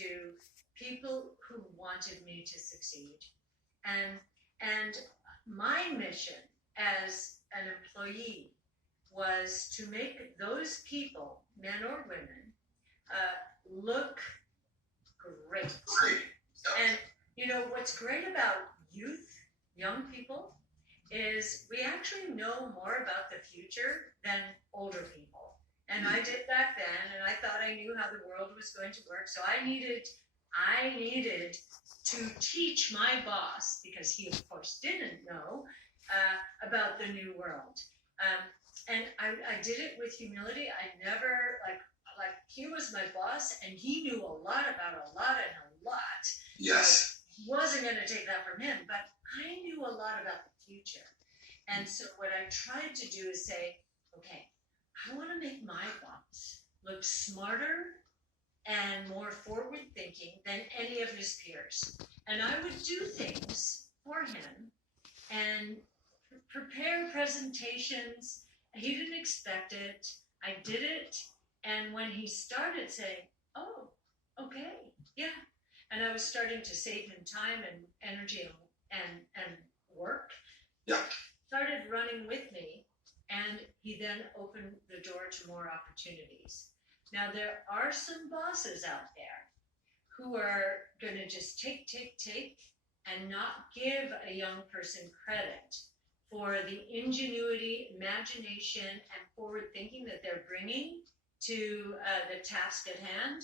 to people who wanted me to succeed. And my mission as an employee was to make those people, men or women, look great. And you know what's great about youth, young people, is we actually know more about the future than older people. And I did back then, and I thought I knew how the world was going to work. So I needed to teach my boss, because he of course didn't know about the new world. And I did it with humility. I never like he was my boss, and he knew a lot about a lot and a lot. Yes. Wasn't going to take that from him, but I knew a lot about the future. And so what I tried to do is say, okay, I want to make my boss look smarter and more forward thinking than any of his peers. And I would do things for him and prepare presentations. He didn't expect it. I did it. And when he started saying, oh, okay, yeah. And I was starting to save him time and energy and work. Yeah. Started running with me, and he then opened the door to more opportunities. Now, there are some bosses out there who are going to just take, and not give a young person credit for the ingenuity, imagination, and forward thinking that they're bringing to the task at hand.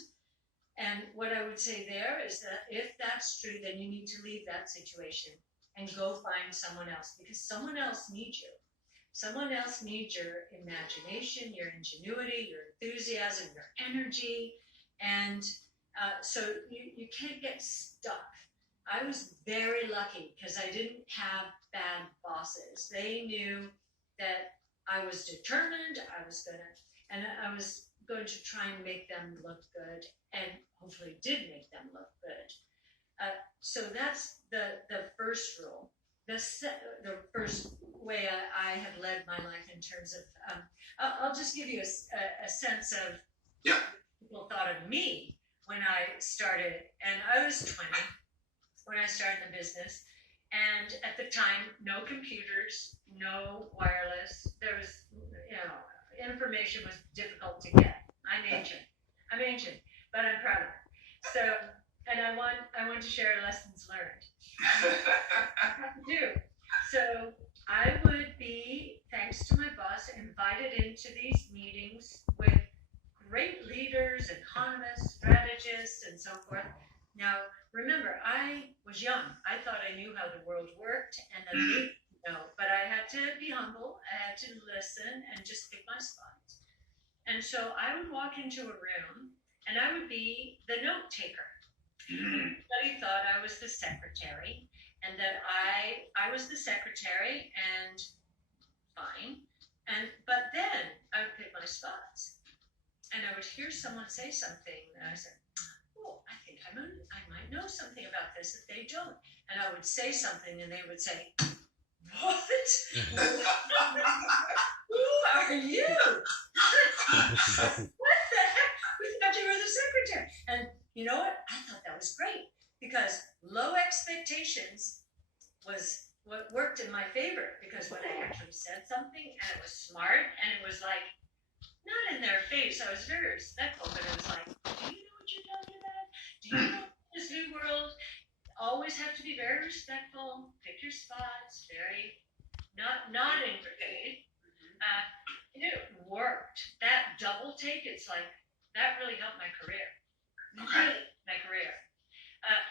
And what I would say there is that if that's true, then you need to leave that situation and go find someone else, because someone else needs you. Someone else needs your imagination, your ingenuity, your enthusiasm, your energy. And so you can't get stuck. I was very lucky because I didn't have bad bosses. They knew that I was determined, I was going to try and make them look good, and hopefully did make them look good. So that's the first rule. The first way I have led my life in terms of, I'll just give you a sense of what people thought of me when I started. And I was 20 when I started the business. And at the time, no computers, no wireless. There was, information was difficult to get. I'm ancient, but I'm proud of it. So, and I want to share lessons learned. So I would be, thanks to my boss, invited into these meetings with great leaders, economists, strategists, and so forth. Now, remember, I was young. I thought I knew how the world worked, and I didn't know, but I had to be humble. I had to listen and just pick my spots. And so I would walk into a room, and I would be the note taker. Everybody thought I was the secretary, and that I was the secretary, and fine. But then I would pick my spots, and I would hear someone say something, and I said, "Oh, I think I might know something about this if they don't." And I would say something, and they would say, "What? Who are you? What the heck? We thought you were the secretary." And you know what? I thought that was great, because low expectations was what worked in my favor, because when I actually said something and it was smart and it was like, not in their face, I was very respectful, but it was like, do you know what you're talking about? Do you know this new world? Always have to be very respectful, pick your spots, very, not incriminating. It worked. That double take, it's like, that really helped my career. Really, my career.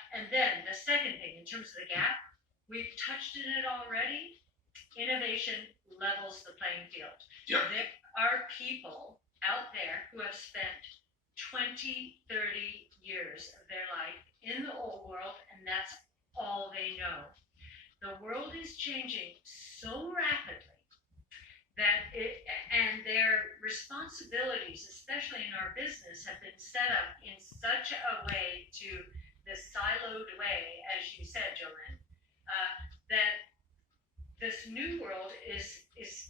And then the second thing, in terms of the gap, we've touched on it already. Innovation levels the playing field. Yep. There are people out there who have spent 20, 30 years of their life in the old world, and that's all they know. The world is changing so rapidly that and their responsibilities, especially in our business, have been set up in such a way, to the siloed way, as you said, Jolene, that this new world is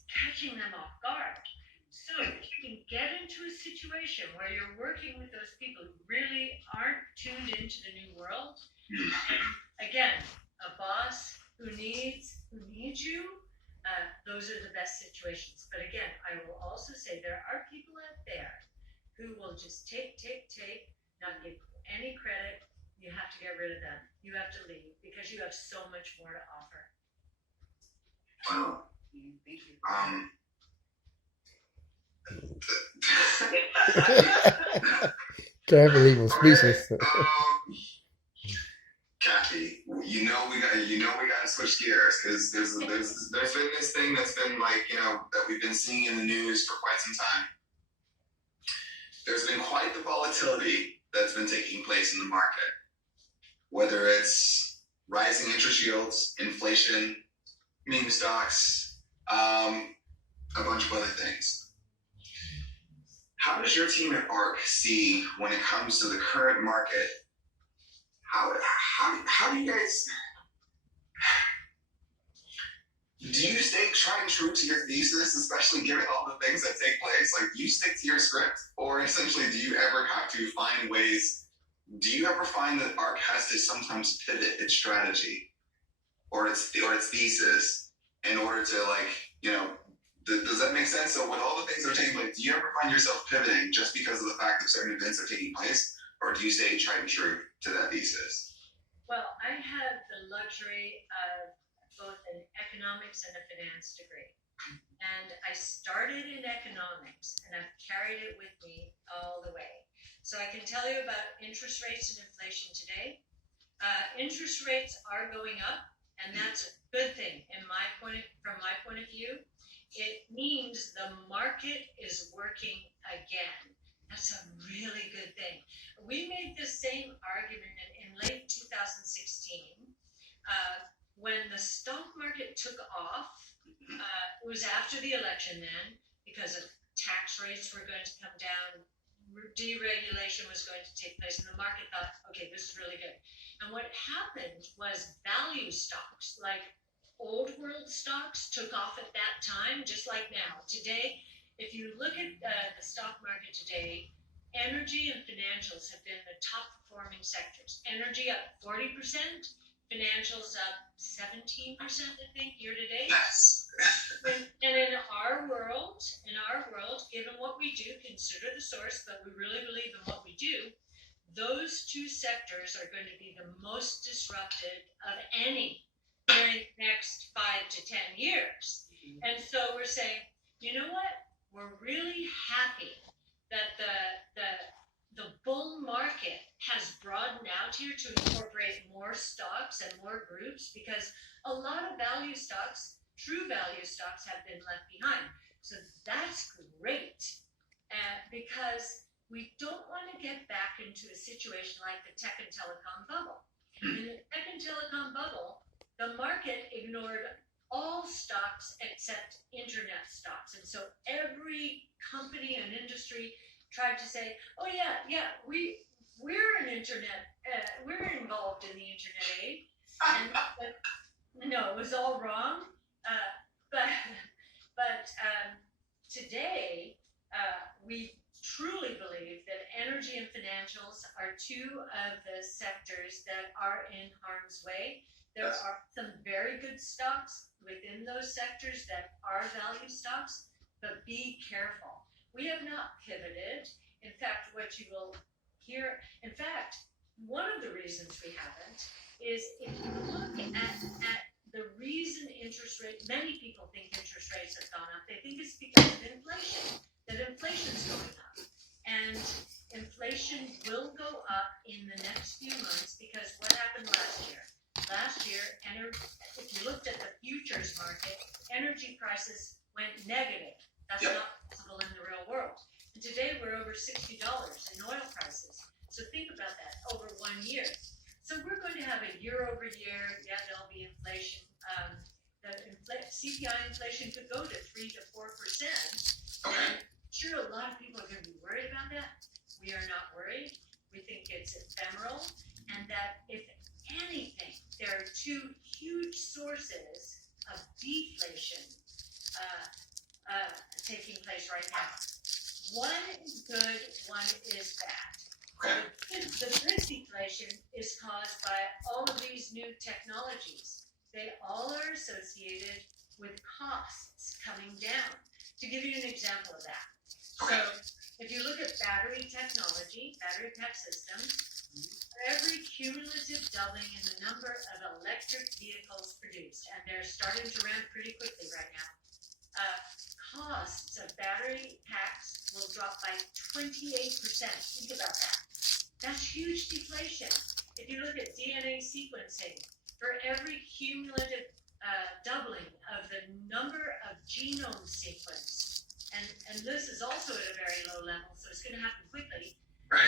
catching them off guard. So if you can get into a situation where you're working with those people who really aren't tuned into the new world. And again, a boss who needs you, those are the best situations. But again, I will also say there are people out there who will just take, not give any credit. You have to get rid of them. You have to leave because you have so much more to offer. Wow. Thank you. Can't believe I'm speechless. Kathy, we got to switch gears because there's been this thing that's been that we've been seeing in the news for quite some time. There's been quite the volatility that's been taking place in the market, whether it's rising interest yields, inflation, meme stocks, a bunch of other things. How does your team at ARK see when it comes to the current market? How do you guys, do you stay tried true to your thesis, especially given all the things that take place? Like, do you stick to your script, or essentially do you ever have to find ways? Do you ever find that ARK has to sometimes pivot its strategy or its thesis in order to does that make sense? So with all the things that are taking place, do you ever find yourself pivoting just because of the fact that certain events are taking place, or do you stay tried and true to that thesis? Well, I have the luxury of both an economics and a finance degree. And I started in economics and I've carried it with me all the way. So I can tell you about interest rates and inflation today. Interest rates are going up, and that's a good thing from my point of view. It means the market is working again. That's a really good thing. We made the same argument in late 2016 when the stock market took off. It was after the election then, because of tax rates were going to come down, deregulation was going to take place, and the market thought, okay, this is really good. And what happened was value stocks, like old world stocks, took off at that time, just like now. Today, if you look at the stock market today, energy and financials have been the top performing sectors. Energy up 40%, financials up 17%, I think, year to date. Yes. And in our world, given what we do, consider the source, but we really believe in what we do, those two sectors are going to be the most disrupted of any during the next 5 to 10 years. And so we're saying, you know what? We're really happy that the bull market has broadened out here to incorporate more stocks and more groups, because a lot of value stocks, true value stocks, have been left behind. So that's great, because we don't want to get back into a situation like the tech and telecom bubble. In the tech and telecom bubble, the market ignored all stocks except internet stocks. And so every company and industry tried to say, oh yeah, we're an internet, we're involved in the internet age. And no, it was all wrong. But today, we truly believe that energy and financials are two of the sectors that are in harm's way. There are some very good stocks within those sectors that are value stocks, but be careful. We have not pivoted. In fact, what you will hear, one of the reasons we haven't is if you look at the reason interest rates, many people think interest rates have gone up. They think it's because of inflation, that inflation's going up. And inflation will go up in the next few months because what happened last year? Last year, if you looked at the futures market, energy prices went negative. That's not possible in the real world. And today we're over $60 in oil prices. So think about that over 1 year. So we're going to have a year over year, there'll be inflation. CPI inflation could go to 3 to 4%. And sure, a lot of people are going to be worried about that. We are not worried. We think it's ephemeral, and that if anything, there are two huge sources of deflation taking place right now. One is good, one is bad. The good deflation deflation is caused by all of these new technologies. They all are associated with costs coming down. To give you an example of that. Okay. So if you look at battery technology, battery pack systems, for every cumulative doubling in the number of electric vehicles produced, and they're starting to ramp pretty quickly right now, costs of battery packs will drop by 28%. Think about that. That's huge deflation. If you look at DNA sequencing, for every cumulative doubling of the number of genomes sequenced, and this is also at a very low level, so it's going to happen quickly. Right.